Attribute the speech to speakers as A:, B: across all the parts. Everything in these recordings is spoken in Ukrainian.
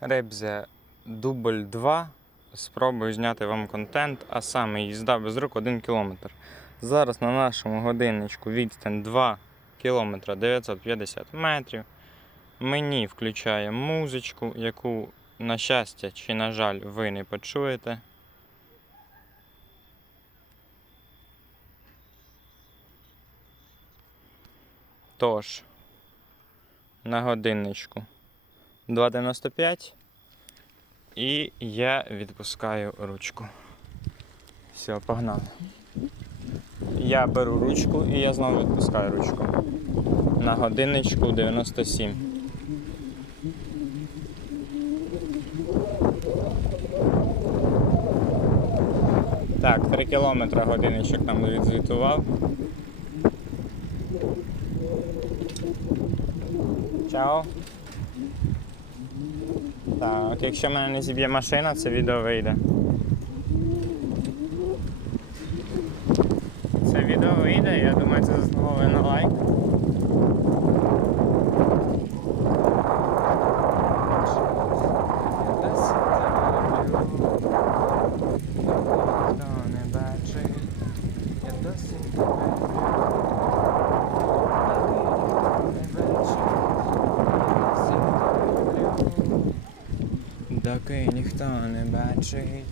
A: Ребзя дубль 2. Спробую зняти вам контент, а саме їзда без рук 1 км. Зараз на нашому годинничку відстань 2 км 950 метрів. Мені включає музичку, яку, на щастя чи на жаль, ви не почуєте. Тож, на годинничку 2,95 і я відпускаю ручку. Все, погнали. Я беру ручку і я знову відпускаю ручку. На годинничку 97. Так, 3 кілометри годинничок там відзвітував. Чао. Так, якщо мене не зіб'є машина, це відео вийде. Це відео вийде, я думаю, це заслуговує на лайк. Ніхто не бачить, я досі тебе люблю. Доки ніхто не бачить.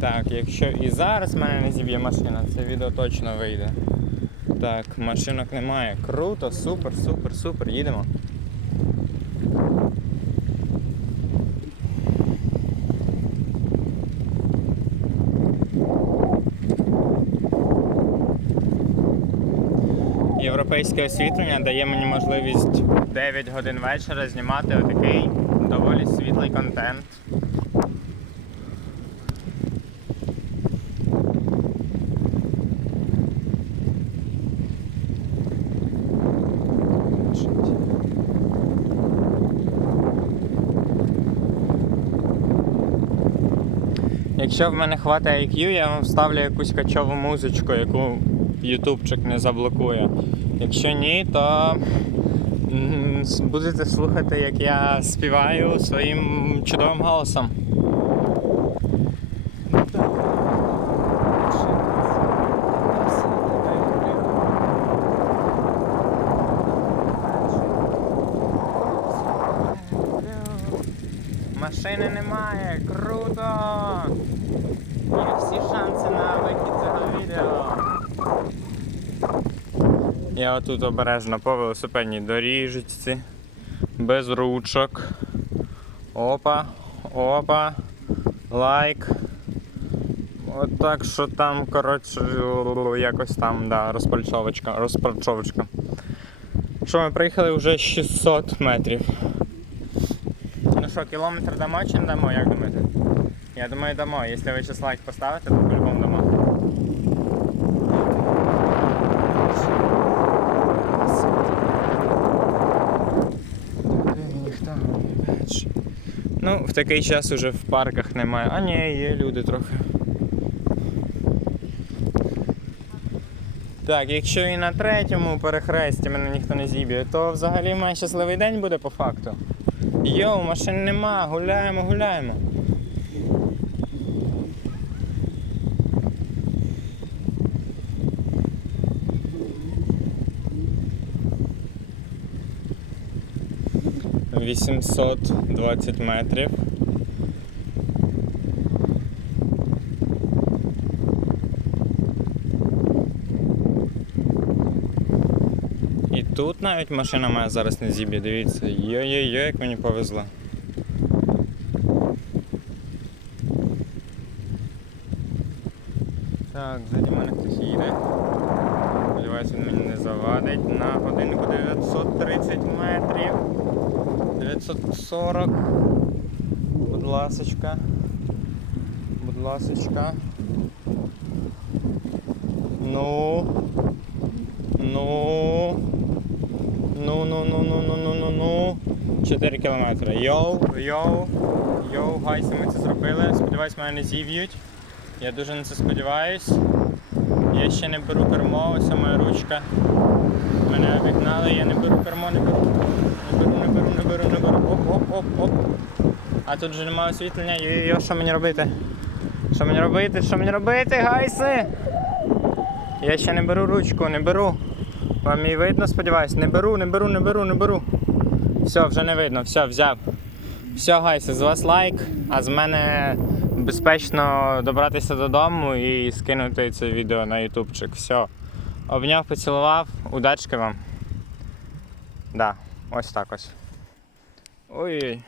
A: Так, якщо і зараз мене не зіб'є машина, це відео точно вийде. Так, машинок немає. Круто, супер, супер, супер, їдемо. Європейське освітлення дає мені можливість 9 годин вечора знімати отакий доволі світлий контент. Якщо в мене хватає IQ, я вам вставлю якусь качову музичку, яку ютубчик не заблокує. Якщо ні, то будете слухати, як я співаю своїм чудовим голосом. Машини немає, круто! Є всі шанси на вихід цього відео. Я отут обережно по велосипедній доріжечці, без ручок. Опа, опа, лайк. От так що там, коротше, якось там, да, розпальчовочка, розпальчовочка. Що ми приїхали вже 600 метрів. Ну що, кілометр дамо чи не дамо, як думаєте? Я думаю, дамо. Якщо ви зараз лайк поставите, то по-любому дамо. Ну, в такий час уже в парках немає. А ні, є люди трохи. Так, якщо і на третьому перехресті мене ніхто не зіб'є, то взагалі має щасливий день буде по факту. Йоу, машин нема, гуляємо, гуляємо. Вісімсот двадцять метрів. І тут навіть машина моя зараз не зіб'є, дивіться. Йо-йо-йо, як мені повезло. Так, ззаді мене хтось їде. Сподіваюся, він мені не завадить. На годинку 930 метрів. 940. Будь ласочка. Будь ласочка. Ну. Ну. Ну, ну, ну, ну, ну, ну, ну, ну. 4 кілометри. Йоу, йоу, йоу, гайси ми це зробили. Сподіваюсь, мене не зів'ють. Я дуже на це сподіваюсь. Я ще не беру кермо, ось моя ручка мене відгнали, я не беру кермо, не беру. Не беру, не беру, не беру, не беру. Оп-оп-оп-оп. А тут же немає освітлення, йо-йо, що мені робити? Що мені робити? Що мені робити, гайси? Я ще не беру ручку, не беру. Вам її видно, сподіваюсь, не беру, не беру, не беру, не беру. Все, вже не видно, все, взяв. Все, гайси, з вас лайк, а з мене безпечно добратися додому і скинути це відео на ютубчик. Все. Обняв, поцілував, удачки вам. Да, ось так ось. Ой-ой.